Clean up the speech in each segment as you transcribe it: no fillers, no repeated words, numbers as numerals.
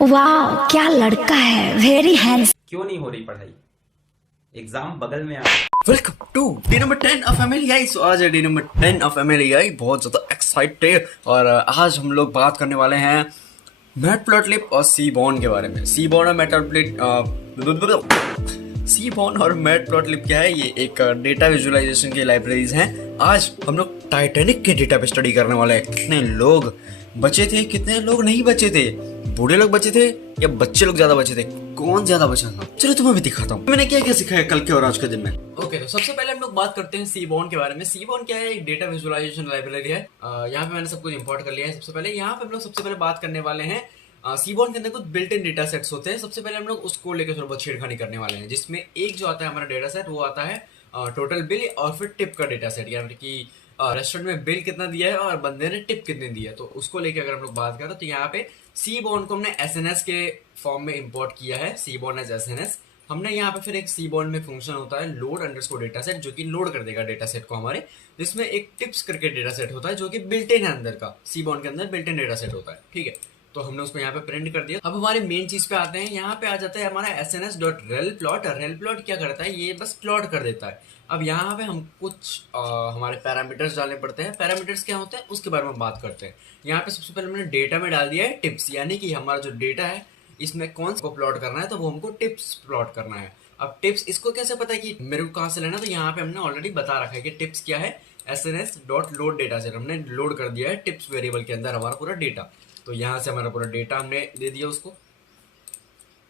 वाह क्या लड़का है, वेरी हैंडसम। क्यों नहीं हो रही पढ़ाई? एग्जाम बगल में आ। Welcome to day number 10 of MLEI. So आज है डे नंबर 10 ऑफ एमएलईआई, बहुत ज़्यादा एक्साइटेड। और आज हम लोग बात करने वाले हैं मैटप्लॉटलिब और सीबॉर्न के बारे में। सीबॉर्न और मैटप्लॉटलिब क्या है? ये एक डेटा विजुअलाइजेशन की लाइब्रेरीज हैं। आज हम लोग टाइटैनिक के डेटा पे स्टडी करने वाले हैं। कितने लोग बचे थे, कितने लोग नहीं बचे थे, बूढ़े लोग बचे थे या बच्चे लोग ज्यादा बचे थे, कौन ज्यादा बचा था? चलो तुम्हें भी दिखाता हूँ मैंने क्या क्या सिखाया कल के और आज के दिन में। ओके, तो सबसे पहले हम लोग बात करते हैं सीबॉर्न के बारे में। सीबॉर्न क्या है? एक डेटा विजुअलाइजेशन लाइब्रेरी है। यहाँ पे मैंने सब कुछ इंपोर्ट कर लिया है। सबसे पहले यहाँ पे हम लोग सबसे पहले बात करने वाले हैं सीबॉर्न के अंदर कुछ बिल्ट इन डेटा सेट्स होते हैं। सबसे पहले हम लोग उसको लेकर थोड़ा बहुत छेड़खानी करने वाले हैं, जिसमें एक जो आता है हमारा डेटा सेट, वो आता है टोटल बिल और फिर टिप का डेटा सेट, यानी कि रेस्टोरेंट में बिल कितना दिया है और बंदे ने टिप कितनी दी है। तो उसको लेके अगर हम लोग बात करें तो यहाँ पे सीबॉर्न को हमने एसएनएस के फॉर्म में इंपोर्ट किया है, सीबॉर्न एज एसएनएस। हमने यहाँ पे फिर एक सीबॉर्न में फंक्शन होता है लोड अंडरस्कोर डेटा सेट, जो कि लोड कर देगा डेटा सेट को हमारे, जिसमें एक टिप्स करके डेटा सेट होता है जो कि बिल्ट इन है अंदर का। सीबॉर्न के अंदर बिल्ट इन डेटा सेट होता है, ठीक है। तो हमने उसको यहाँ पे प्रिंट कर दिया। अब हमारे मेन चीज पे आते हैं। यहाँ पे आ जाता है हमारा sns.rel plot। रेल प्लॉट क्या करता है? ये बस प्लॉट कर देता है। अब यहाँ पे हम कुछ हमारे पैरामीटर्स डालने पड़ते हैं। पैरामीटर्स क्या होते हैं उसके बारे में हम बात करते हैं। यहाँ पे सबसे पहले मैंने डेटा में डाल दिया है टिप्स, यानी कि हमारा जो डेटा है इसमें कौन सा प्लॉट करना है, तो वो हमको टिप्स प्लॉट करना है। अब टिप्स इसको कैसे पता है कि मेरे को कहाँ से लेना? तो यहाँ पे हमने ऑलरेडी बता रखा है कि टिप्स क्या है, sns.load डेटा सेट। हमने लोड कर दिया है टिप्स वेरिएबल के अंदर हमारा पूरा डेटा। तो यहाँ से हमारा पूरा डेटा हमने दे दिया उसको।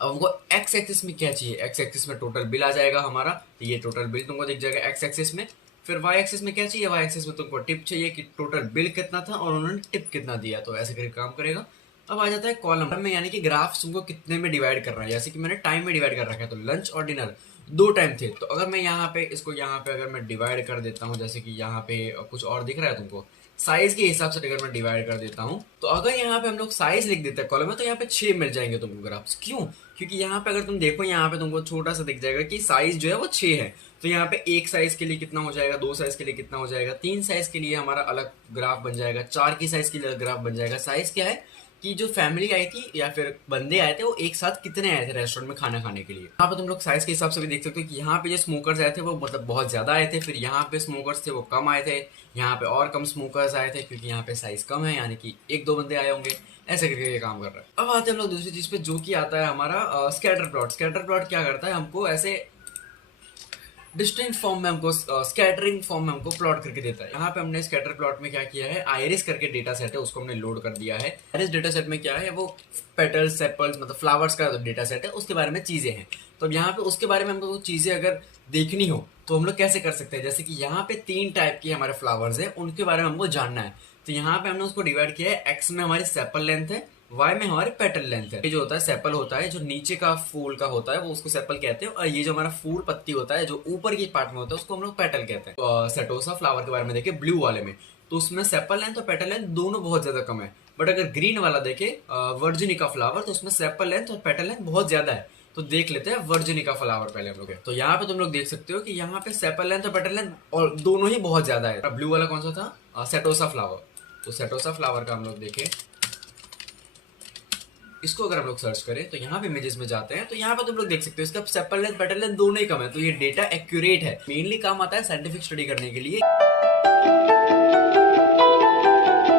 अब हमको एक्स एक्सिस में क्या चाहिए? एक्स एक्सिस में टोटल बिल आ जाएगा हमारा, तो ये टोटल बिल तुमको दिख जाएगा एक्स एक्सिस में। फिर वाई एक्सिस में क्या चाहिए? वाई एक्सिस में तुमको टिप चाहिए कि टोटल बिल कितना था और उन्होंने टिप कितना दिया, तो ऐसे करके काम करेगा। अब आ जाता है कॉलम में, यानी कि ग्राफ तुमको कितने में डिवाइड कर रहा है। जैसे कि मैंने टाइम में डिवाइड कर रखा है, तो लंच और डिनर दो टाइम थे। तो अगर मैं यहाँ पे इसको यहाँ पे अगर मैं डिवाइड कर देता हूँ, जैसे कि यहाँ पे कुछ और दिख रहा है तुमको, साइज के हिसाब से अगर मैं डिवाइड कर देता हूँ, तो अगर यहाँ पे हम लोग साइज लिख देते हैं कॉलम में, तो यहाँ पे 6 मिल जाएंगे तुमको ग्राफ्स। क्यों? क्योंकि यहाँ पे अगर तुम देखो, यहाँ पे तुमको छोटा सा दिख जाएगा कि साइज जो है वो 6 है। तो यहाँ पे एक साइज के लिए कितना हो जाएगा, 2 साइज के लिए कितना हो जाएगा, 3 साइज के लिए हमारा अलग ग्राफ बन जाएगा, 4 की साइज के लिए अलग ग्राफ बन जाएगा। साइज क्या है कि जो फैमिली आई थी या फिर बंदे आए थे वो एक साथ कितने आए थे रेस्टोरेंट में खाना खाने के लिए। यहाँ पे तुम लोग साइज के हिसाब से भी देख सकते हो कि यहाँ पे जो स्मोकर्स आए थे वो मतलब बहुत ज्यादा आए थे, फिर यहाँ पे स्मोकर्स थे वो कम आए थे, यहाँ पे और कम स्मोकर्स आए थे क्योंकि यहाँ पे साइज कम है, यानी कि 1-2 बंदे आए होंगे। ऐसे करके ये काम कर रहा है। अब आते हैं हम लोग दूसरी चीज पे, जो कि आता है हमारा स्कैटर प्लॉट। स्कैटर प्लॉट क्या करता है? हमको ऐसे डिस्टिंक्ट फॉर्म में हमको स्कैटरिंग फॉर्म में हमको प्लॉट करके देता है। यहाँ पे हमने स्कैटर प्लॉट में क्या किया है, आयरिस करके डेटा सेट है उसको हमने लोड कर दिया है। आयरिस डेटा सेट में क्या है, वो पेटल्स, सेपल्स मतलब फ्लावर्स का डेटा सेट है, उसके बारे में चीजें हैं। तो अब यहाँ पे उसके बारे में हमको चीजें अगर देखनी हो तो हम लोग कैसे कर सकते हैं? जैसे कि यहाँ पे 3 टाइप के हमारे फ्लावर्स है, उनके बारे में हमको जानना है। तो यहाँ पे हमने उसको डिवाइड किया है, एक्स में हमारी सेपल लेंथ है, वाई में हमारे पेटल लेंथ है। ये जो होता है सेपल होता है, जो नीचे का फूल का होता है वो उसको सेपल कहते हैं, और ये जो हमारा फूल पत्ती होता है जो ऊपर की पार्ट में होता है उसको हम लोग पेटल कहते हैं। तो सेटोसा फ्लावर के बारे में देखे ब्लू वाले में, तो उसमें सेपल लेंथ और पेटल लेंथ दोनों बहुत ज्यादा कम है। बट अगर ग्रीन वाला देखे वर्जिनिका फ्लावर, तो उसमें सेपल लेंथ और पेटल लेंथ बहुत ज्यादा है। तो देख लेते हैं वर्जिनिका फ्लावर पहले हम लोग। तो यहाँ पे तुम लोग देख सकते हो कि यहाँ पे सेपल लेंथ और पेटल लेंथ और दोनों ही बहुत ज्यादा है। ब्लू वाला कौन सा था? Setosa flower. तो सेटोसा फ्लावर का हम लोग देखें, इसको अगर हम लोग सर्च करें तो यहाँ पे इमेजेस में जाते हैं, तो यहाँ पे तुम लोग देख सकते हो इसका सेपल लेंथ पेटल लेंथ दोनों ही कम है। तो ये डेटा एक्यूरेट है, मेनली काम आता है साइंटिफिक स्टडी करने के लिए।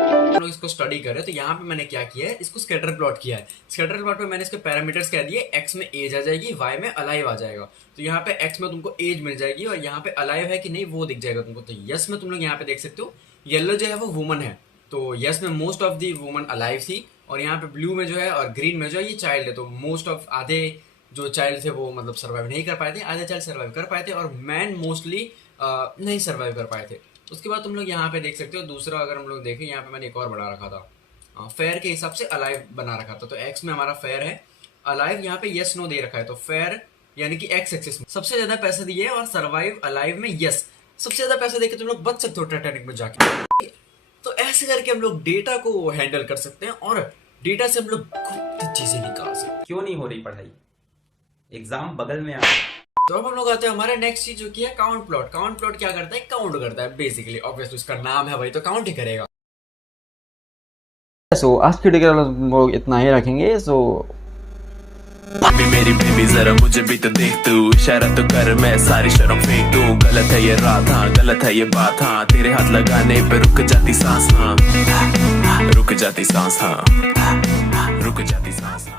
हम लोग इसको स्टडी करें तो यहाँ पे मैंने क्या किया है, इसको स्कैटर प्लॉट किया है। स्कैटर प्लॉट में मैंने इसके पैरामीटर्स कह दिए, एक्स में एज आ जाएगी, वाई में अलाइव आ जाएगा। तो यहाँ पे एक्स में तुमको एज मिल जाएगी और यहाँ पे अलाइव है कि नहीं वो दिख जाएगा तुमको। तो यस में तुम लोग यहाँ पे देख सकते हो, येलो जो है वो वुमन है, तो यस में most of the woman alive थी, और यहाँ पे ब्लू में जो है और ग्रीन में जो है ये चाइल्ड है। तो मोस्ट ऑफ आधे जो चाइल्ड थे वो मतलब सर्वाइव नहीं कर पाए थे, आधे चाइल्ड सर्वाइव कर पाए थे, और मैन मोस्टली नहीं सर्वाइव कर पाए थे। उसके बाद तुम लोग यहाँ पे देख सकते हो दूसरा, अगर हम लोग देखें यहाँ पे मैंने एक और बना रखा था, फेयर के हिसाब से अलाइव बना रखा था। तो एक्स में हमारा फेयर है, अलाइव यहाँ पे यस नो दे रखा है। तो फेयर यानी कि एक्स एक्सिस में सबसे ज्यादा पैसे दिए, और सर्वाइव अलाइव में यस सबसे ज्यादा पैसे देके तुम लोग बच सकते हो टाइटैनिक में जाके। तो ऐसे करके हम लोग डेटा को हैंडल कर सकते हैं और डेटा से हम लोग गुप्त चीजें निकाल सकते हैं। क्यों नहीं हो रही पढ़ाई? एग्जाम बगल में आ। तो अब हम लोग आते हैं हमारे नेक्स्ट चीज जो कि है काउंट प्लॉट। काउंट प्लॉट क्या करता है? काउंट करता है बेसिकली, ऑब्वियसली उसका नाम है भाई, तो काउंट ही करेगा। आज की वीडियो इतना ही रखेंगे। बेबी मेरी बेबी जरा मुझे भी तो देख तू, इशारा तो कर मैं सारी शर्म फेंक दूं। गलत है ये रात हाँ, गलत है ये बात हाँ, तेरे हाथ लगाने पे रुक जाती सांस हाँ, रुक जाती सांस हाँ, रुक जाती सांस हाँ।